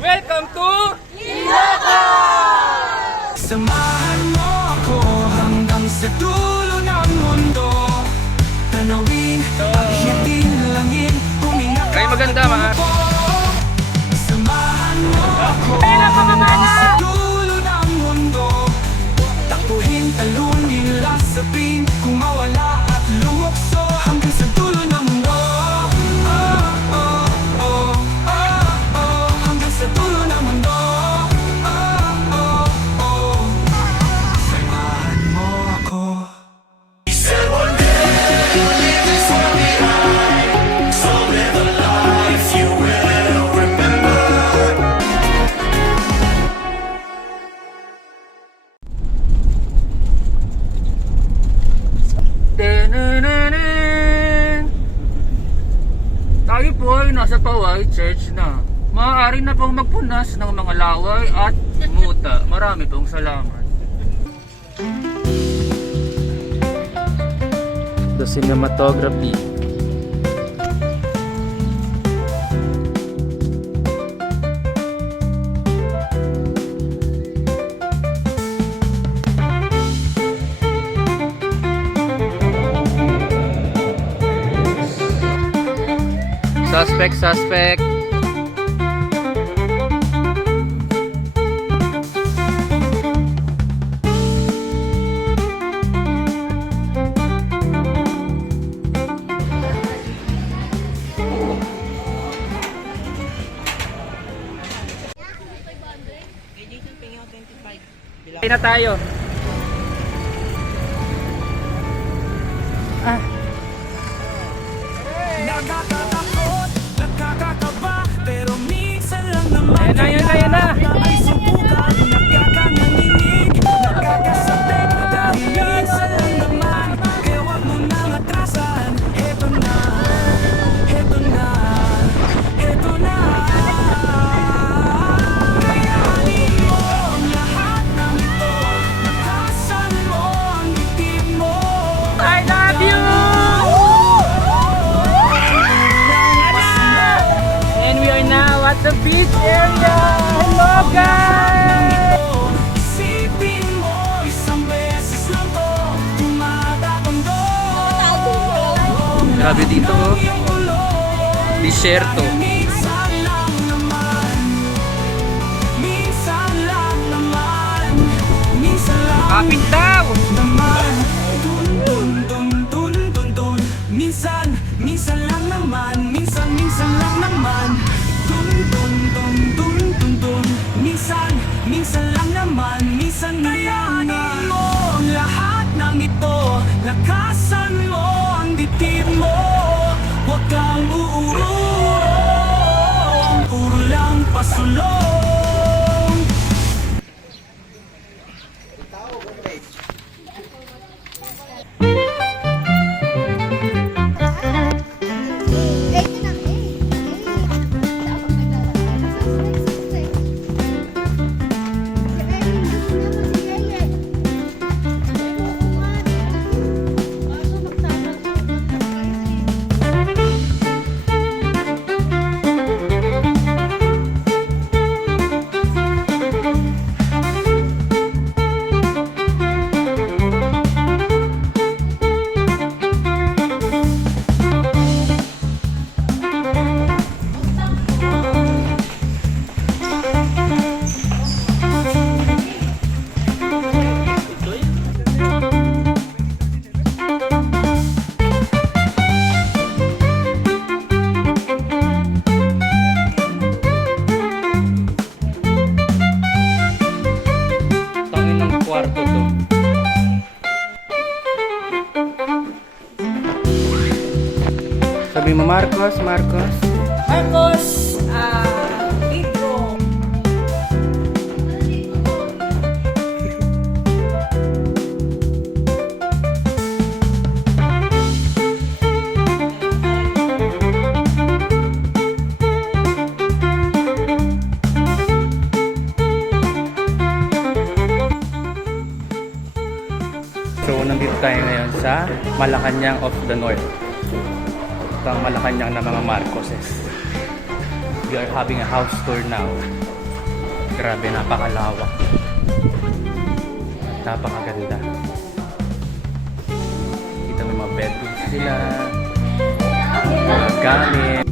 Welcome to Samahan mo ako hanggang sa dulo ng mundo. Tanawin ang hiyating langit, huminga ka. Ay, maganda, mga. Samahan mo ako hanggang sa dulo ng mundo. Takbuhin, talunin, lasapin, kung mawala at lumukso hanggang sa dulo ng mundo. Hanggang sa dulo ng mundo. Samahan mo ako. Tayo po ay nasa Paway Church na. Maaari na pong magpunas ng mga laway at muta. Marami pong salamat. The cinematography. Suspect. Kaya na tayo. Nakakatakot, nakakakaba, pero minsan lang naman Ayan na. ay subukan, nagkakananinig, nakakasabik, dahil minsan lang naman, kaya wag mo nang atrasan. Heto na. Kayanin mo ang lahat ng ito, nakasan mo ang dibdib mo. I love you! And we are now at the beach area. Hello guys! Isipin mo, isang beses lang to, tumatatondo. Grabe dito, oh. Iyong ulo, Disyerto. minsan lang naman, minsan lang naman, minsan lang Kapit daw! naman. Dun. Minsan lang naman, minsan lang naman. Dun. Minsan lang naman, minsan kayanin mo ang lahat ng ito, lakasan mo ang dibdib mo. Huwag kang uurong, puro lang pasulong. Tangin ng kwarto to. Sabi mo Marcos. Libro. So, nandito tayo ngayon sa Malacanang of the North. Ito ang Malacanang ng mga Marcoses. We are having a house tour now. Grabe, napakalawak. At napakaganda. Kita mo yung mga bedrooms nila, mga gamit.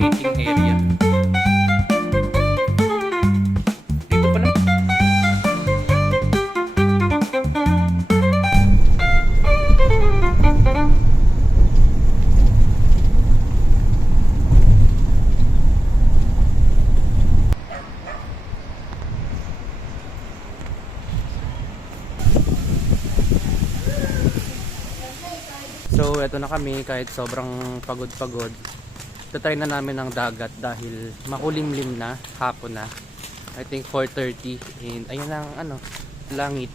Eating area. Dito pa lang. So, eto na kami kahit sobrang pagod-pagod. Tatry na namin ang dagat dahil makulimlim na, hapon na. I think 4:30 and ayun lang langit.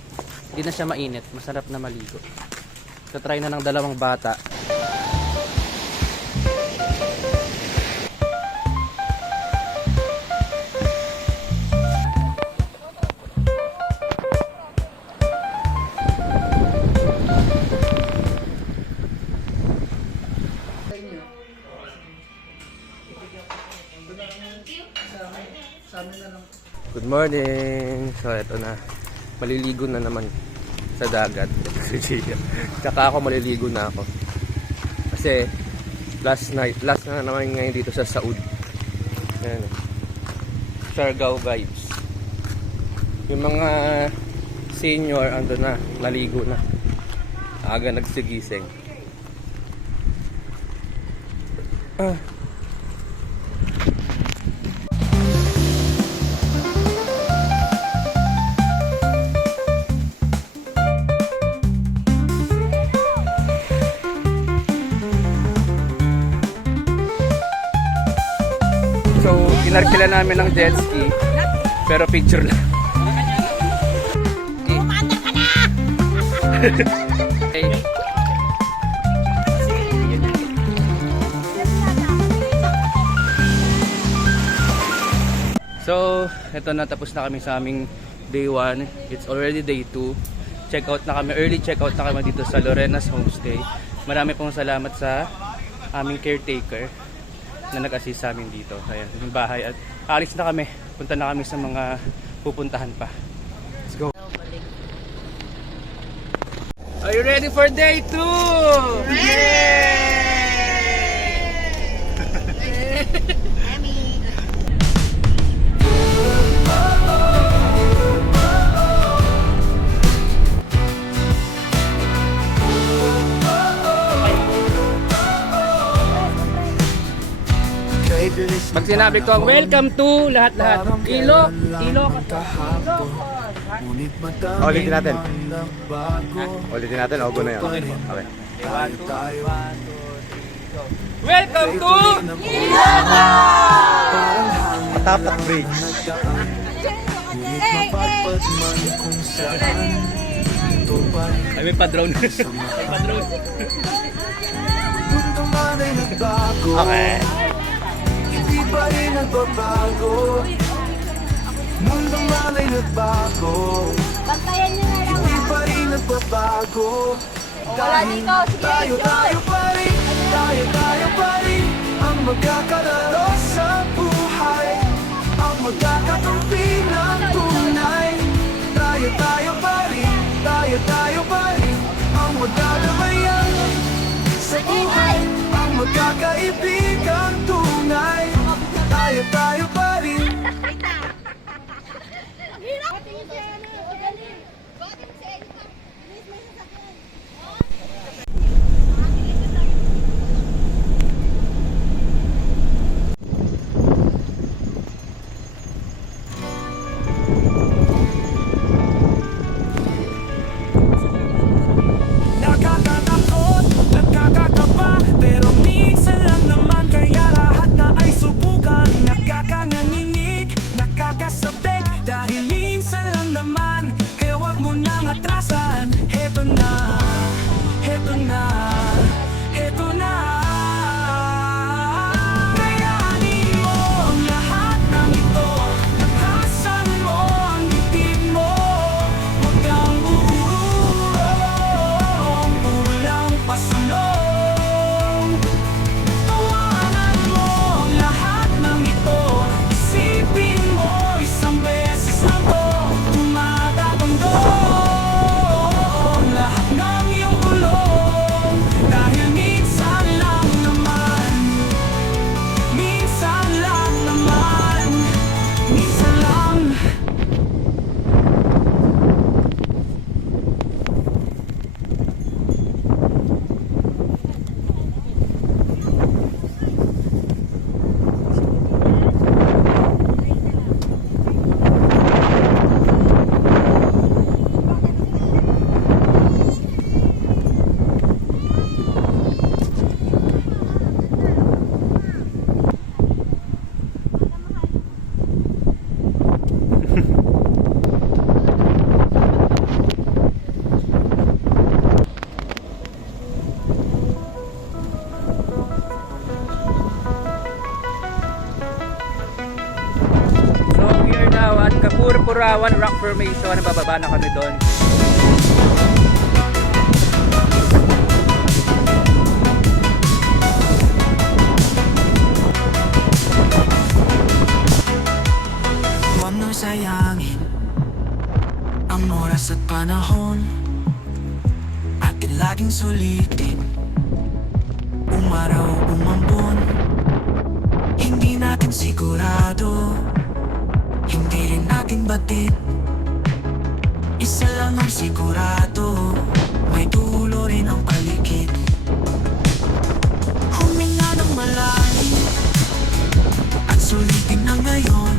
Hindi na siya mainit, masarap na maligo. Tatry na ng dalawang bata. Good morning! So, eto na. Maliligo na naman sa dagat. Tsaka ako maliligo na ako. Kasi, last na naman ngayon dito sa Saud. Ayan. Siargao vibes. Yung mga senior, ando na, naligo na. Aga nagsigising. So, inarkila namin ng jet ski, pero picture lang. Kumanda ka na! Okay. So, eto na, tapos na kami sa aming day 1. It's already day 2. Early check out na kami dito sa Lorena's Homestay. Marami pong salamat sa aming caretaker na nag-assist sa amin dito. Ayan, yung bahay. At alis na kami. Punta na kami sa mga pupuntahan pa. Let's go. Are you ready for day 2? Pag sinabi ko, welcome to lahat-lahat. Ilok. Ulitin natin. Ulitin natin, ogo na yun. Okay. Welcome to Tapak Bridge. Ay, may pa-drone. May pa-drone. Okay. Hindi pa rin nagbabago. Mundong malay nagbago. Bantayan niyo na lang. Hindi pa rin nagbabago. Wala dito. Sige, Tayo pa rin. Tayo pa rin. Ang magkakalaro sa buhay. Ang magkakatumpi ng tunay. Tayo pa rin. Tayo pa rin. Ang magkakabayan sa buhay. Ang magkakaibigan tunay. Tayo pa rin. Nakakatakot, nakakakaba, pero minsan lang naman kaya lahat na ay subukan. Nakakanganinig, nakakasabik, dahil minsan lang naman, kaya wag mo nang atrasan. Heto na, heto na, heto na. Kayanin mo ang lahat ng ito, lakasan mo ang dibdib mo, huwag kang uurura. Palawan Rock Formation. Bababa na kami doon. Huwag nang sayangin ang oras at panahon. Atin laging sulitin, umaraw o umambon. Hindi natin sigurado, hindi rin natin batid. Isa lang ang sigurado, may dulo rin ang paligid. Huminga ng malalim at sulitin na ngayon.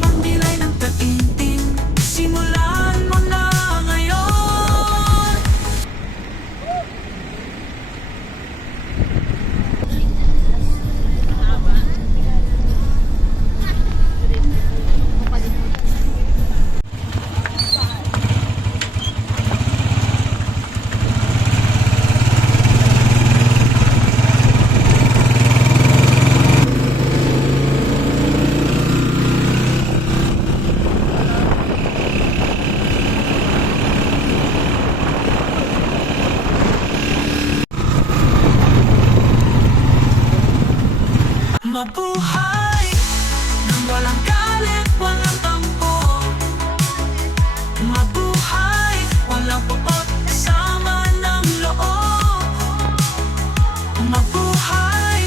Magdilay ng taginting, simulan mo na ngayon. Mabuhay nang walang galit, walang tampo. Mabuhay, walang puot, sama ng loob. Mabuhay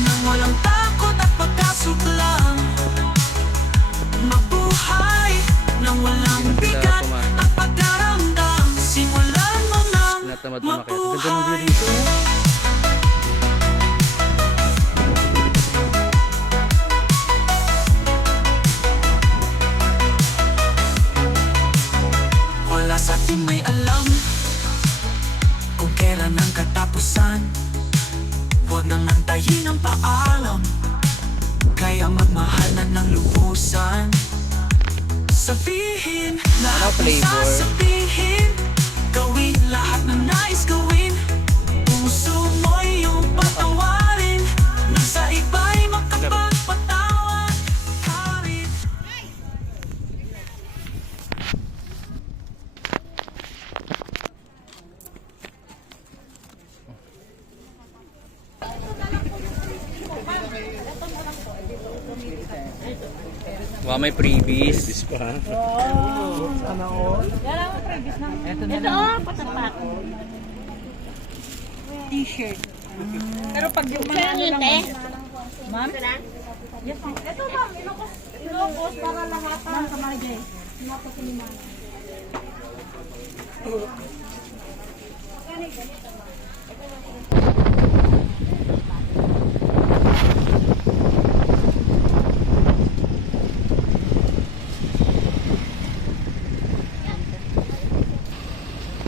nang walang takot at pagkasuklang. Mabuhay nang walang bigat at pagdaramdam. Simulan mo nang Tinatamad umakyat. Ang ganda ng view mabuhay. dito. Wala sa atin may alam kung kailan ang katapusan. Huwag nang antayin ang paalam, kaya magmahal na ng lubusan. Sabihin lahat ng flavor? sasabihin, gawin lahat ng nais gawin. Puso mo iyong patawarin, nasa iba'y makapagpatawad ka rin. Wow, may freebies. Ito, patapat. T-shirt. Pero pag yung mga ano lang, ma'am? Yes, ma'am. Ito ma'am, inokos para lahat. Ma'am, kamay Jay. Inokos ni ma'am.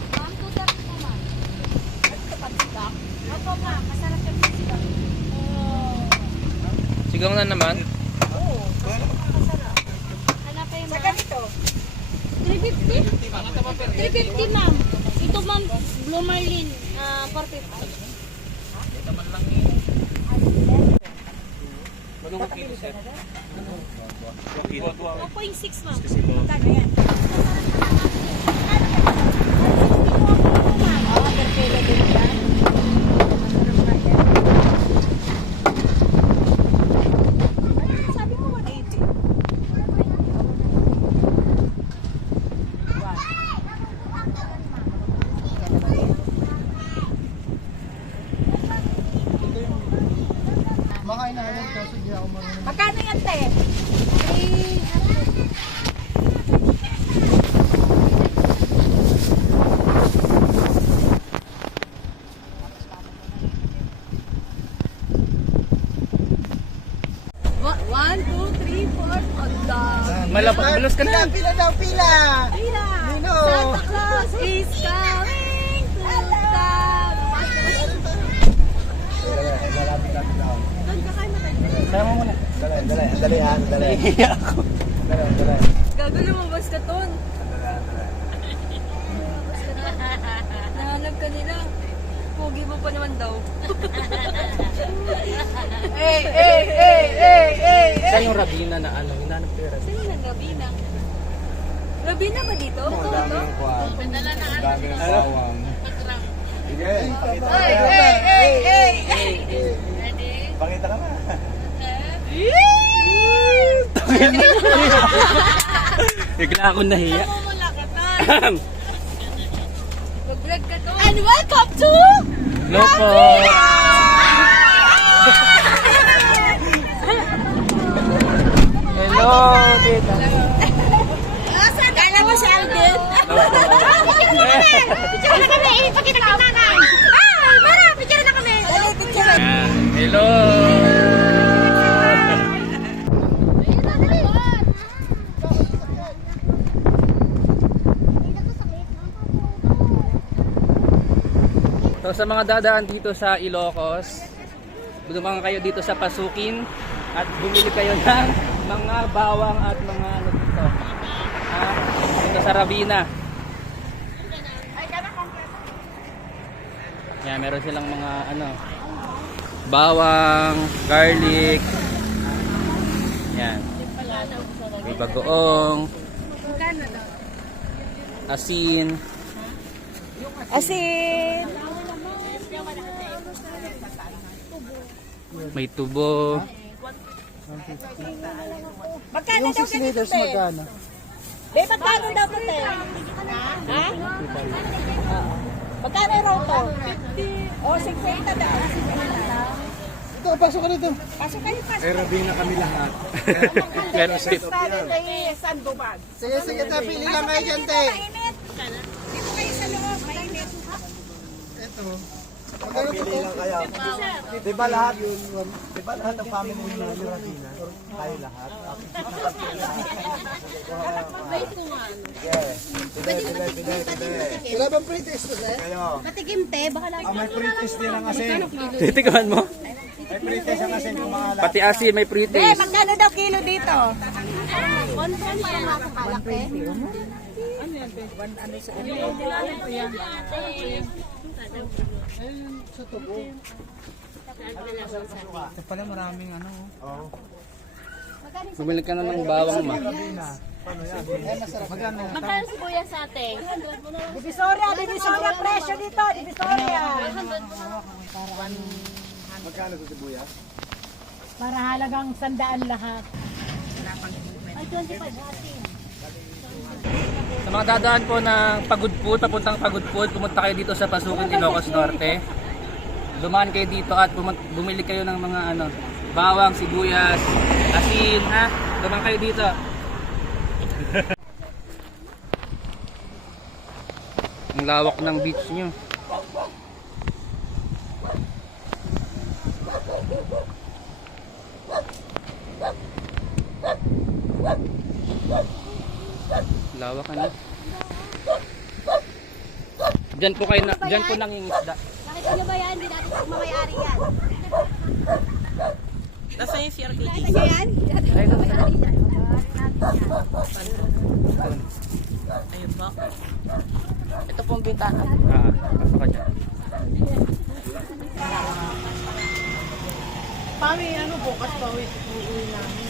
Ma'am, tutar po ma'am. Opo ma'am, masarap yung sigaw. Sigang na naman. Hanapin mo. Sa ganito? 350? 350 ma'am. Ito ma'am, Blue Marlin, 450. Magkano kilo, sir? 2.6 ma'am. Magkano yan? Oo, per kilo din yan. Ano sabi mo 180? Magkano yan, te? One, two, three, four, Malos ka na. Pila! Santa Claus is coming to town! Doon ka kayo matay. Dali. Gago lumabas ka, Ton. Nahanap ka nila. Pogi mo pa naman daw. Saan yung Rabina na ano? Hinanap Sino ng Rabina? Rabina ba dito? Ang daming kwan. Ang daming bawang. Sige. Pakita ka na. Bigla akong nahiya. Mag-vlog ka to. And welcome to... Hello po. Hello, tita. Kala mo si Alden? Picture na kami! Ipakita ka nanay! Mara! Picture na kami! Hello. So sa mga dadaan dito sa Ilocos, dumaan kayo dito sa Pasukin at bumili kayo ng mga bawang at mga ano dito. Dito sa Rabina. Yan, meron silang mga ano, bawang, garlic. Yan. May bagoong. Asin. Asin! May tubo. Magkano daw ganito, te? Be, magkano daw to, te? Ha? Magkano raw to? O, 50 daw. Ito, pasok ka dito. Pasok kayo, pasok. Eh, Rabina kami lahat. Meron sweet. Sandubag. Sige, pili lang kayo dyan, te. Mainit. Dito kayo sa loob, mainit. Magkano pili lang kayo. Diba lahat ng family nyo yung Rabina? Tayo lahat. Wala bang pretest to, sir? Kayo. Patikim, te. Baka lang. May pretest din ang asin. Titigawan mo? May pretest ang asin kung mga Pati asin may Eh, pre-taste. magkano daw kilo dito? 120 para makakalaki. Ito pala maraming ano. Oo. Bumili ka na ng bawang ma. Magkano? Magkano sibuyas sa atin? Divisoria presyo dito, Divisoria. Magkano sa sibuyas? Para halagang 100 lahat. Ay, 25 atin. Sa mga dadaan po ng Pagudpud, papuntang Pagudpud, pumunta kayo dito sa Pasukin, Ilocos Norte. Dumaan kayo dito at bumili kayo ng mga ano, bawang, sibuyas, asin, ha? Dumaan kayo dito. Ang lawak ng beach nyo. Lawak ano? Diyan po kayo na, diyan po nangingisda. Nakita niyo ba yan? Hindi natin mamayari yan. Nasaan yung CRT? Nakita niyo yan? Ayun po. Ito pong bintana. Pasok ka dyan. Pami, ano bukas pa uuwi namin.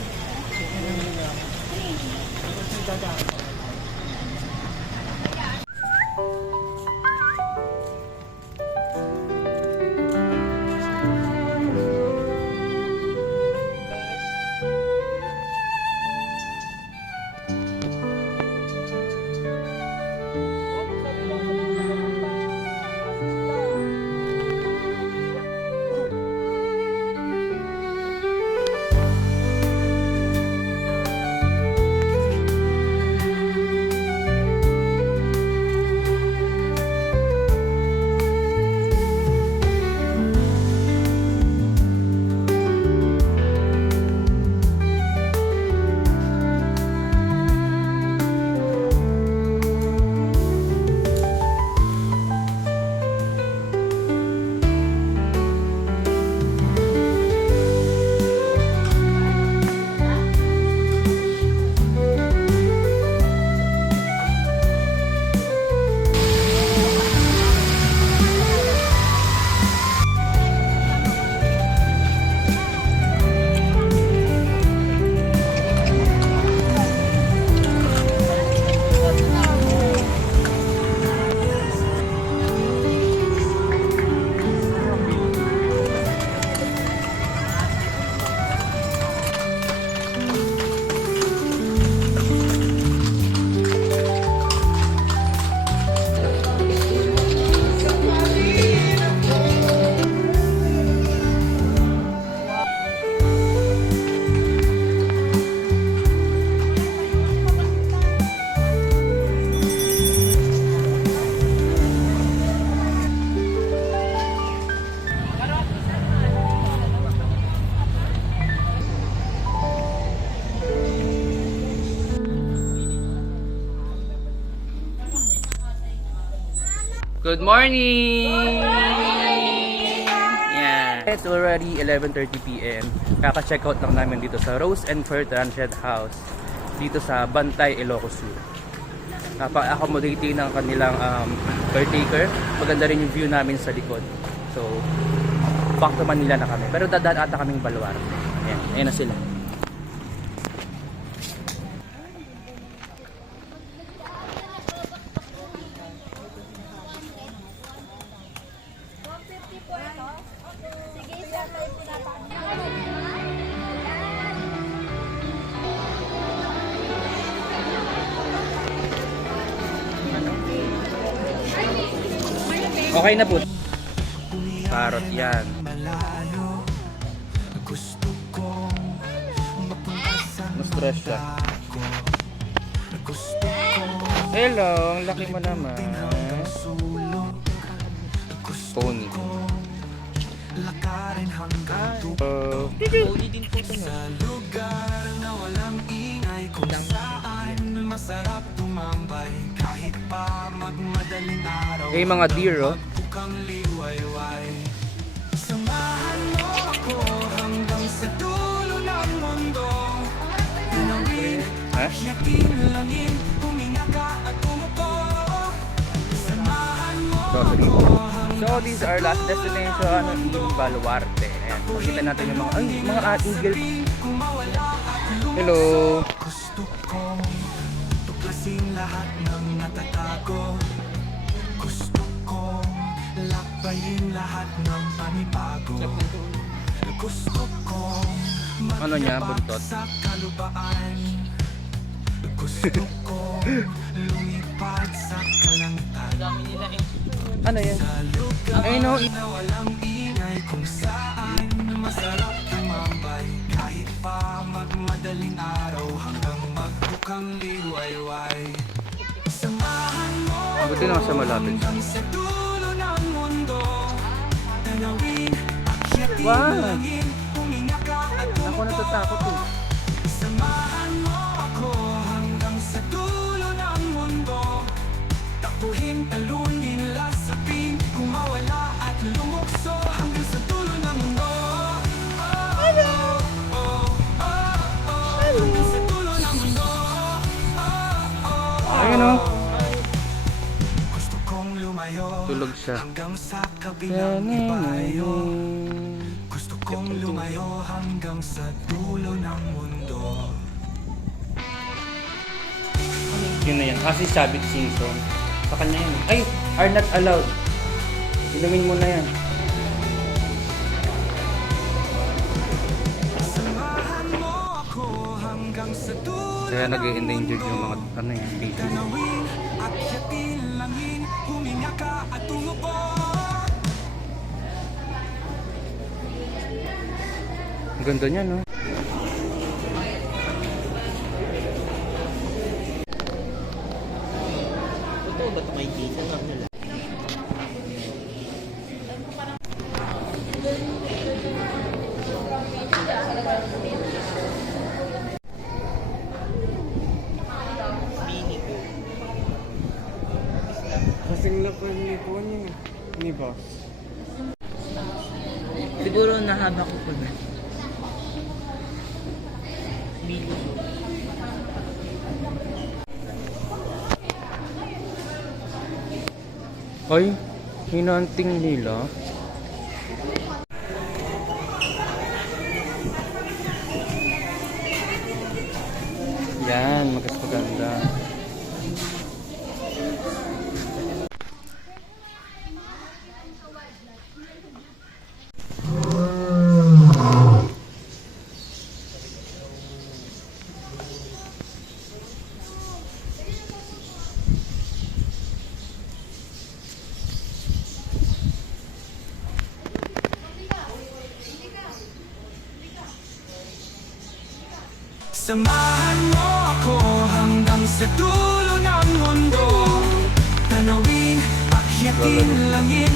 Good morning! Yeah. It's already 11:30 p.m. Kaka-check out lang namin dito sa Rose and Fur Transient House dito sa Bantay, Ilocos Sur. Napaka-accommodating ng kanilang caretaker. Maganda rin yung view namin sa likod. So, back to Manila na kami. Pero dadaan ata kaming Baluarte. Ayan, ayan na sila. Okay na po. Parot yan. Mas-stress siya. Hello, ang laki mo naman. Pony. Pony din po ito. Hey mga deer, oh. Samahan mo ako hanggang sa dulo ng mundo. Tanawin, akyatin langin, huminga ka at umupo. Samahan mo ako So these are last destination in Baluarte. Ayan, makita natin yung mga eagle. Hello. gusto kong tuklasin lahat ng natatago. Gusto kong lakbayin lahat ng panibago. Gusto kong Ano niya, buntot? sa kalubaan. Gusto kong lumipad sa kalangitan. Dami nila eh. Ano yan? Ayun, oh. Na walang ingay kung saan masarap tumambay. Kahit pa magmadaling araw hanggang magbukang liwayway. Samahan mo Buti naman sa malapit. hanggang sa dulo ng mundo. Tanawin, akyatin Wow. langin, huminga ka at Ako natatakot eh. samahan mo ako hanggang sa dulo ng mundo. Takbuhin, talunin, lasapin, kumawala at lumukso hanggang sa dulo ng mundo. Hello! Hanggang sa dulo ng mundo. Ayun, oh. Gusto kong lumayo Tulog siya. hanggang sa kabilang ibayo. Gusto kong lumayo hanggang sa dulo ng mundo. Yun na yan. Kasi Sabit Simpson. Sa kanya yan. Ay! Are not allowed. Inumin mo na yan. Samahan mo ako hanggang sa dulo. Kaya nag-i-endangered yung mga ano yan, species. Tanawin, akyatin langin, huminga ka at umupo. Ang ganda niya, no? Totoo ba ito kay Jason? Ano nila? Mini po. Kasing lapad ni po niya. Ni boss. Siguro nahaba ko po na. Mini po. Ay, hinanting nila. Yan, maganda. Samahan mo ako hanggang sa dulo ng mundo. Tanawin, akyatin langin,